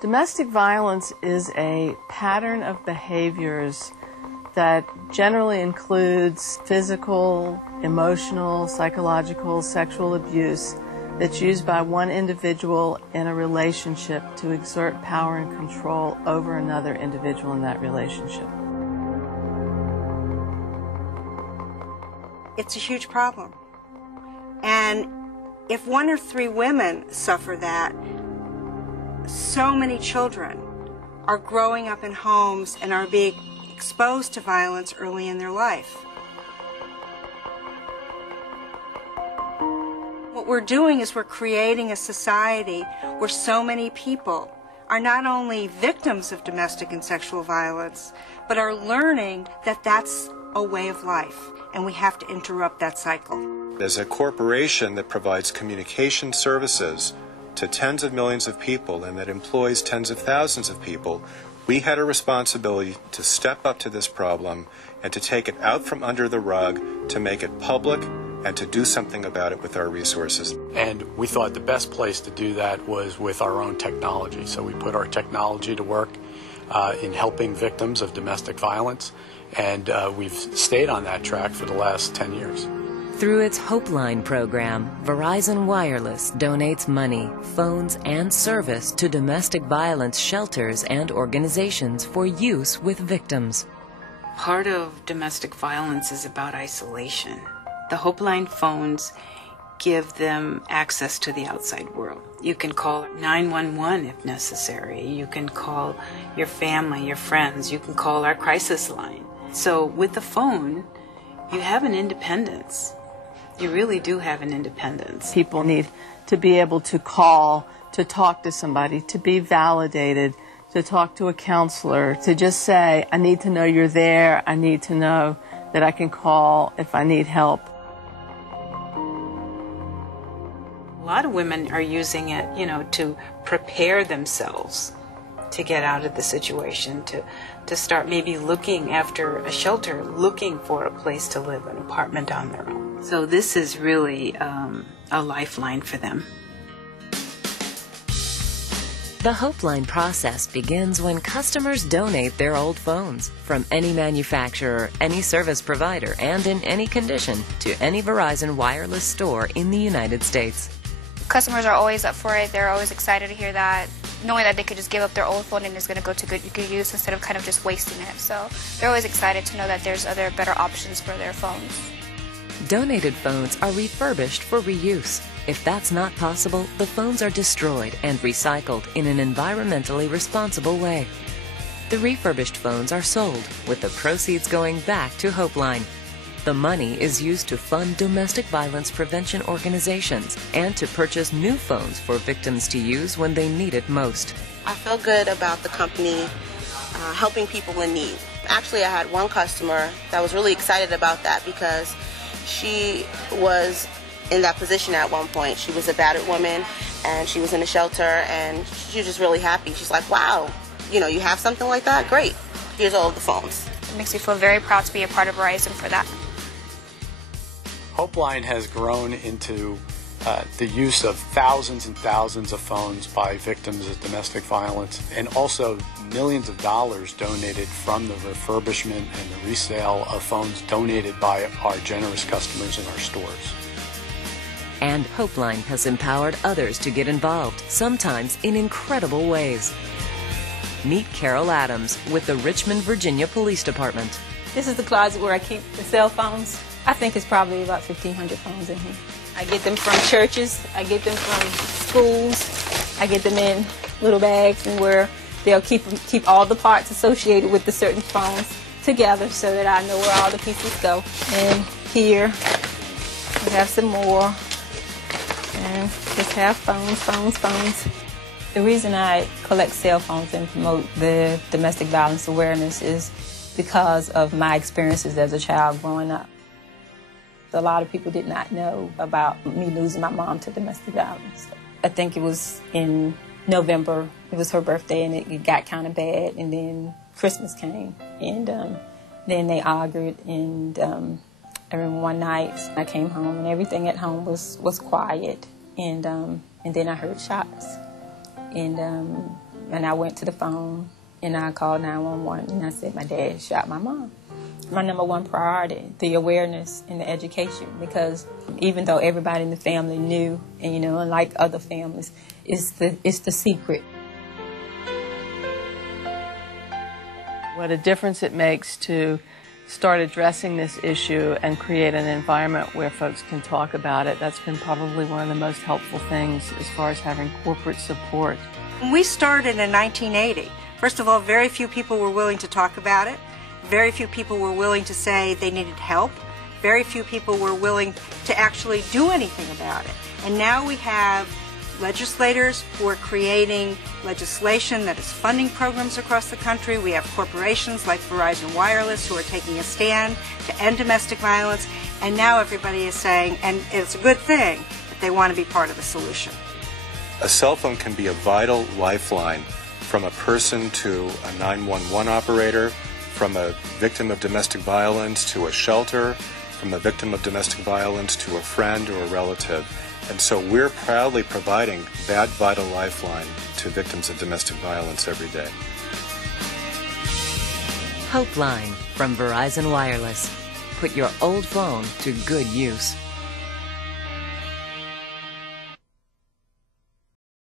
Domestic violence is a pattern of behaviors that generally includes physical, emotional, psychological, sexual abuse that's used by one individual in a relationship to exert power and control over another individual in that relationship. It's a huge problem. And if 1 or 3 women suffer that, so many children are growing up in homes and are being exposed to violence early in their life. What we're doing is we're creating a society where so many people are not only victims of domestic and sexual violence, but are learning that that's a way of life, and we have to interrupt that cycle. As a corporation that provides communication services to tens of millions of people and that employs tens of thousands of people, we had a responsibility to step up to this problem and to take it out from under the rug, to make it public, and to do something about it with our resources. And we thought the best place to do that was with our own technology. So we put our technology to work in helping victims of domestic violence, and we've stayed on that track for the last 10 years. Through its HopeLine program, Verizon Wireless donates money, phones, and service to domestic violence shelters and organizations for use with victims. Part of domestic violence is about isolation. The HopeLine phones give them access to the outside world. You can call 911 if necessary. You can call your family, your friends. You can call our crisis line. So with the phone, you have an independence. You really do have an independence. People need to be able to call, to talk to somebody, to be validated, to talk to a counselor, to just say, I need to know you're there. I need to know that I can call if I need help. A lot of women are using it, to prepare themselves to get out of the situation, to start maybe looking after a shelter, looking for a place to live, an apartment on their own. So this is really a lifeline for them. The HopeLine process begins when customers donate their old phones from any manufacturer, any service provider, and in any condition to any Verizon wireless store in the United States. Customers are always up for it. They're always excited to hear that, knowing that they could just give up their old phone and it's going to go to good use instead of kind of just wasting it. So they're always excited to know that there's other better options for their phones. Donated phones are refurbished for reuse. If that's not possible, the phones are destroyed and recycled in an environmentally responsible way. The refurbished phones are sold, with the proceeds going back to HopeLine. The money is used to fund domestic violence prevention organizations and to purchase new phones for victims to use when they need it most. I feel good about the company helping people in need. Actually, I had one customer that was really excited about that because she was in that position at one point. She was a battered woman and she was in a shelter and she was just really happy. She's like, wow, you have something like that? Great. Here's all of the phones. It makes me feel very proud to be a part of Verizon for that. HopeLine has grown into the use of thousands and thousands of phones by victims of domestic violence, and also millions of dollars donated from the refurbishment and the resale of phones donated by our generous customers in our stores. And HopeLine has empowered others to get involved, sometimes in incredible ways. Meet Carol Adams with the Richmond, Virginia Police Department. This is the closet where I keep the cell phones. I think it's probably about 1,500 phones in here. I get them from churches, I get them from schools, I get them in little bags and where they'll keep all the parts associated with the certain phones together so that I know where all the pieces go. And here we have some more. And just have phones. The reason I collect cell phones and promote the domestic violence awareness is because of my experiences as a child growing up. A lot of people did not know about me losing my mom to domestic violence. I think it was in November. It was her birthday, and it got kind of bad. And then Christmas came, and then they argued. And one night I came home, and everything at home was quiet. And then I heard shots. And And I went to the phone and I called 911 and I said my dad shot my mom. My number one priority, the awareness and the education, because even though everybody in the family knew, and you know, unlike other families, it's the secret. What a difference it makes to start addressing this issue and create an environment where folks can talk about it. That's been probably one of the most helpful things as far as having corporate support. When we started in 1980, first of all, very few people were willing to talk about it. Very few people were willing to say they needed help. Very few people were willing to actually do anything about it. And now we have legislators who are creating legislation that is funding programs across the country. We have corporations like Verizon Wireless who are taking a stand to end domestic violence. And now everybody is saying, and it's a good thing, that they want to be part of the solution. A cell phone can be a vital lifeline from a person to a 911 operator, from a victim of domestic violence to a shelter, from a victim of domestic violence to a friend or a relative. And so we're proudly providing that vital lifeline to victims of domestic violence every day. HopeLine from Verizon Wireless. Put your old phone to good use.